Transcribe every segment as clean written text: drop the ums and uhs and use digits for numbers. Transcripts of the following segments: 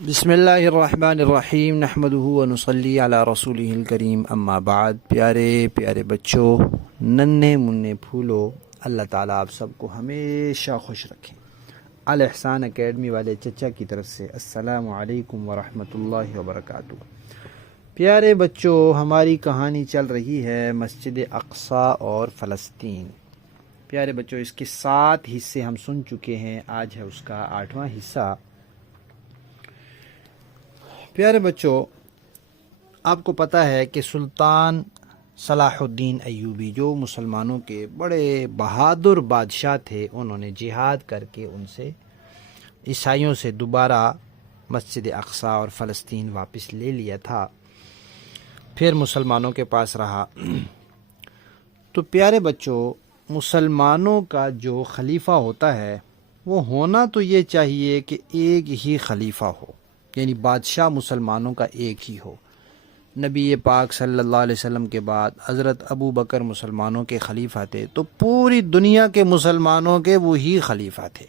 بسم اللہ الرحمن الرحیم نحمدہ ونصلی علی رسولہ الکریم اما بعد۔ پیارے پیارے بچوں، ننھے منھے پھولو، اللہ تعالیٰ آپ سب کو ہمیشہ خوش رکھیں۔ الاحسان اکیڈمی والے چچا کی طرف سے السلام علیکم ورحمۃ اللہ وبرکاتہ۔ پیارے بچوں، ہماری کہانی چل رہی ہے مسجد اقصی اور فلسطین۔ پیارے بچوں، اس کے 7 حصے ہم سن چکے ہیں، آج ہے اس کا 8واں حصہ۔ پیارے بچوں، آپ کو پتہ ہے کہ سلطان صلاح الدین ایوبی جو مسلمانوں کے بڑے بہادر بادشاہ تھے، انہوں نے جہاد کر کے ان سے عیسائیوں سے دوبارہ مسجد اقصی اور فلسطین واپس لے لیا تھا، پھر مسلمانوں کے پاس رہا۔ تو پیارے بچوں، مسلمانوں کا جو خلیفہ ہوتا ہے وہ ہونا تو یہ چاہیے کہ ایک ہی خلیفہ ہو، یعنی بادشاہ مسلمانوں کا ایک ہی ہو۔ نبی پاک صلی اللہ علیہ وسلم کے بعد حضرت ابو بکر مسلمانوں کے خلیفہ تھے، تو پوری دنیا کے مسلمانوں کے وہی خلیفہ تھے۔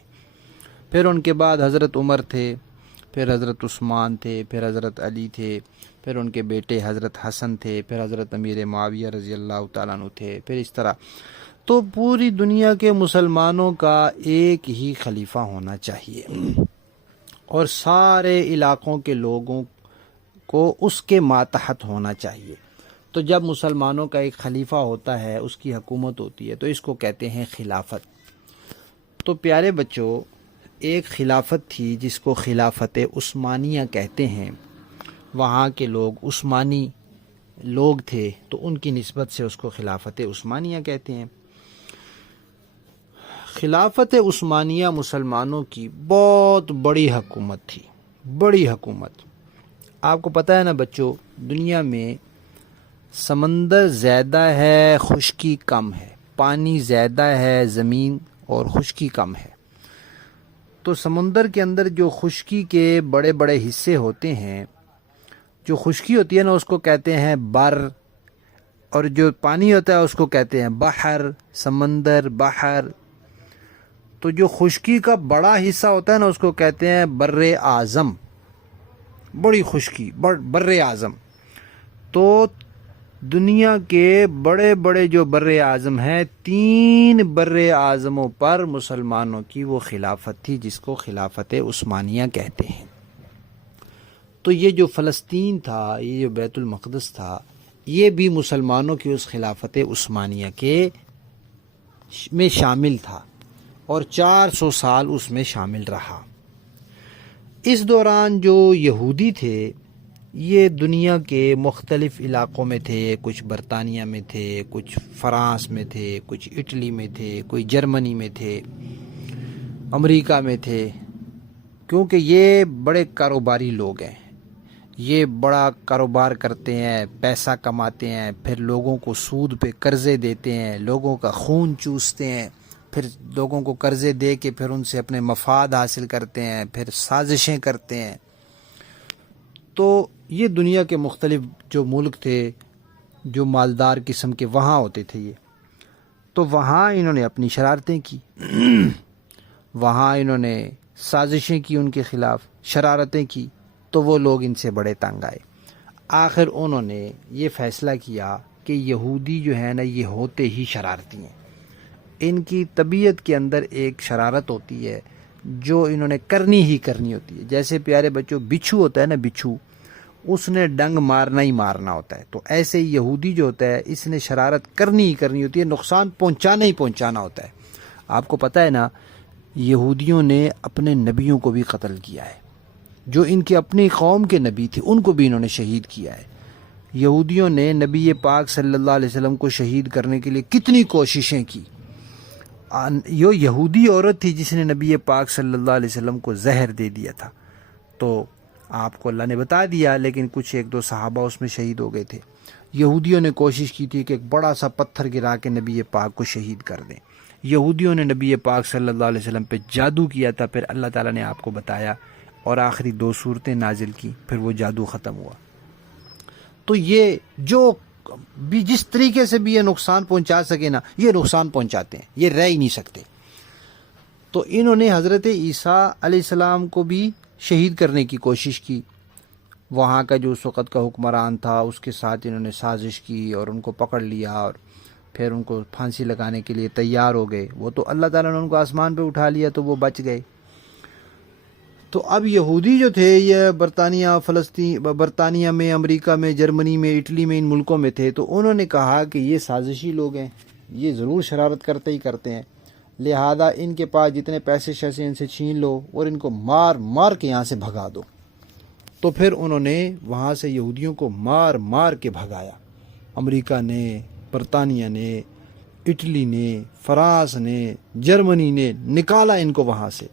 پھر ان کے بعد حضرت عمر تھے، پھر حضرت عثمان تھے، پھر حضرت علی تھے، پھر ان کے بیٹے حضرت حسن تھے، پھر حضرت امیر معاویہ رضی اللہ تعالیٰ عنہ تھے، پھر اس طرح۔ تو پوری دنیا کے مسلمانوں کا ایک ہی خلیفہ ہونا چاہیے، اور سارے علاقوں کے لوگوں کو اس کے ماتحت ہونا چاہیے۔ تو جب مسلمانوں کا ایک خلیفہ ہوتا ہے، اس کی حکومت ہوتی ہے، تو اس کو کہتے ہیں خلافت۔ تو پیارے بچوں، ایک خلافت تھی جس کو خلافت عثمانیہ کہتے ہیں۔ وہاں کے لوگ عثمانی لوگ تھے، تو ان کی نسبت سے اس کو خلافت عثمانیہ کہتے ہیں۔ خلافت عثمانیہ مسلمانوں کی بہت بڑی حکومت تھی، بڑی حکومت۔ آپ کو پتہ ہے نا بچوں، دنیا میں سمندر زیادہ ہے، خشکی کم ہے، پانی زیادہ ہے زمین اور خشکی کم ہے۔ تو سمندر کے اندر جو خشکی کے بڑے بڑے حصے ہوتے ہیں، جو خشکی ہوتی ہے نا، اس کو کہتے ہیں بر، اور جو پانی ہوتا ہے اس کو کہتے ہیں بحر، سمندر، بحر۔ تو جو خشکی کا بڑا حصہ ہوتا ہے نا، اس کو کہتے ہیں بر اعظم، بڑی خشکی، بر اعظم۔ تو دنیا کے بڑے بڑے جو بر اعظم ہیں، 3 بر اعظموں پر مسلمانوں کی وہ خلافت تھی، جس کو خلافت عثمانیہ کہتے ہیں۔ تو یہ جو فلسطین تھا، یہ جو بیت المقدس تھا، یہ بھی مسلمانوں کی اس خلافت عثمانیہ کے میں شامل تھا، اور 400 سال اس میں شامل رہا۔ اس دوران جو یہودی تھے، یہ دنیا کے مختلف علاقوں میں تھے، کچھ برطانیہ میں تھے، کچھ فرانس میں تھے، کچھ اٹلی میں تھے، کوئی جرمنی میں تھے، امریکہ میں تھے، کیونکہ یہ بڑے کاروباری لوگ ہیں، یہ بڑا کاروبار کرتے ہیں، پیسہ کماتے ہیں، پھر لوگوں کو سود پہ قرضے دیتے ہیں، لوگوں کا خون چوستے ہیں، پھر لوگوں کو قرضے دے کے پھر ان سے اپنے مفاد حاصل کرتے ہیں، پھر سازشیں کرتے ہیں۔ تو یہ دنیا کے مختلف جو ملک تھے، جو مالدار قسم کے، وہاں ہوتے تھے یہ۔ تو وہاں انہوں نے اپنی شرارتیں کی، وہاں انہوں نے سازشیں کی، ان کے خلاف شرارتیں کی، تو وہ لوگ ان سے بڑے تنگ آئے۔ آخر انہوں نے یہ فیصلہ کیا کہ یہودی جو ہے نا، یہ ہوتے ہی شرارتی ہیں، ان کی طبیعت کے اندر ایک شرارت ہوتی ہے جو انہوں نے کرنی ہی کرنی ہوتی ہے۔ جیسے پیارے بچوں، بچھو ہوتا ہے نا، بچھو، اس نے ڈنگ مارنا ہی مارنا ہوتا ہے، تو ایسے ہی یہودی جو ہوتا ہے، اس نے شرارت کرنی ہی کرنی ہوتی ہے، نقصان پہنچانا ہی پہنچانا ہوتا ہے۔ آپ کو پتہ ہے نا، یہودیوں نے اپنے نبیوں کو بھی قتل کیا ہے، جو ان کے اپنی قوم کے نبی تھے، ان کو بھی انہوں نے شہید کیا ہے۔ یہودیوں نے نبی پاک صلی اللہ علیہ وسلم کو شہید کرنے کے لیے کتنی کوششیں کی۔ یہ یہودی عورت تھی جس نے نبی پاک صلی اللہ علیہ وسلم کو زہر دے دیا تھا، تو آپ کو اللہ نے بتا دیا، لیکن کچھ 1-2 صحابہ اس میں شہید ہو گئے تھے۔ یہودیوں نے کوشش کی تھی کہ ایک بڑا سا پتھر گرا کے نبی پاک کو شہید کر دیں۔ یہودیوں نے نبی پاک صلی اللہ علیہ وسلم پہ جادو کیا تھا، پھر اللہ تعالیٰ نے آپ کو بتایا اور آخری 2 صورتیں نازل کی، پھر وہ جادو ختم ہوا۔ تو یہ جو بھی جس طریقے سے بھی یہ نقصان پہنچا سکے نا، یہ نقصان پہنچاتے ہیں، یہ رہ ہی نہیں سکتے۔ تو انہوں نے حضرت عیسیٰ علیہ السلام کو بھی شہید کرنے کی کوشش کی. وہاں کا جو اس وقت کا حکمران تھا اس کے ساتھ انہوں نے سازش کی اور ان کو پکڑ لیا اور پھر ان کو پھانسی لگانے کے لیے تیار ہو گئے. وہ تو اللہ تعالیٰ نے ان کو آسمان پہ اٹھا لیا تو وہ بچ گئے. تو اب یہودی جو تھے یہ برطانیہ میں، امریکہ میں، جرمنی میں، اٹلی میں، ان ملکوں میں تھے. تو انہوں نے کہا کہ یہ سازشی لوگ ہیں، یہ ضرور شرارت کرتے ہی کرتے ہیں، لہذا ان کے پاس جتنے پیسے شیسے ان سے چھین لو اور ان کو مار مار کے یہاں سے بھگا دو. تو پھر انہوں نے وہاں سے یہودیوں کو مار مار کے بھگایا. امریکہ نے، برطانیہ نے، اٹلی نے، فرانس نے، جرمنی نے نکالا ان کو وہاں سے.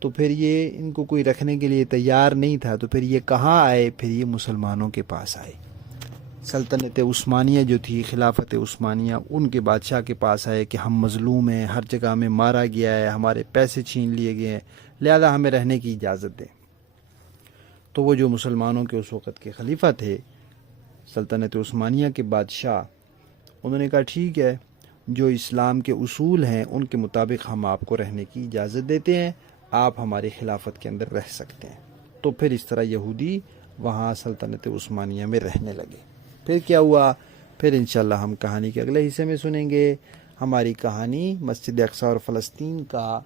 تو پھر یہ ان کو کوئی رکھنے کے لیے تیار نہیں تھا. تو پھر یہ کہاں آئے؟ پھر یہ مسلمانوں کے پاس آئے. سلطنت عثمانیہ جو تھی، خلافت عثمانیہ، ان کے بادشاہ کے پاس آئے کہ ہم مظلوم ہیں، ہر جگہ ہمیں مارا گیا ہے، ہمارے پیسے چھین لیے گئے ہیں، لہذا ہمیں رہنے کی اجازت دیں. تو وہ جو مسلمانوں کے اس وقت کے خلیفہ تھے، سلطنت عثمانیہ کے بادشاہ، انہوں نے کہا ٹھیک ہے، جو اسلام کے اصول ہیں ان کے مطابق ہم آپ کو رہنے کی اجازت دیتے ہیں، آپ ہماری خلافت کے اندر رہ سکتے ہیں. تو پھر اس طرح یہودی وہاں سلطنت عثمانیہ میں رہنے لگے. پھر کیا ہوا؟ پھر انشاءاللہ ہم کہانی کے اگلے حصے میں سنیں گے. ہماری کہانی مسجد اقصی اور فلسطین کا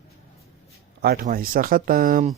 8واں حصہ ختم.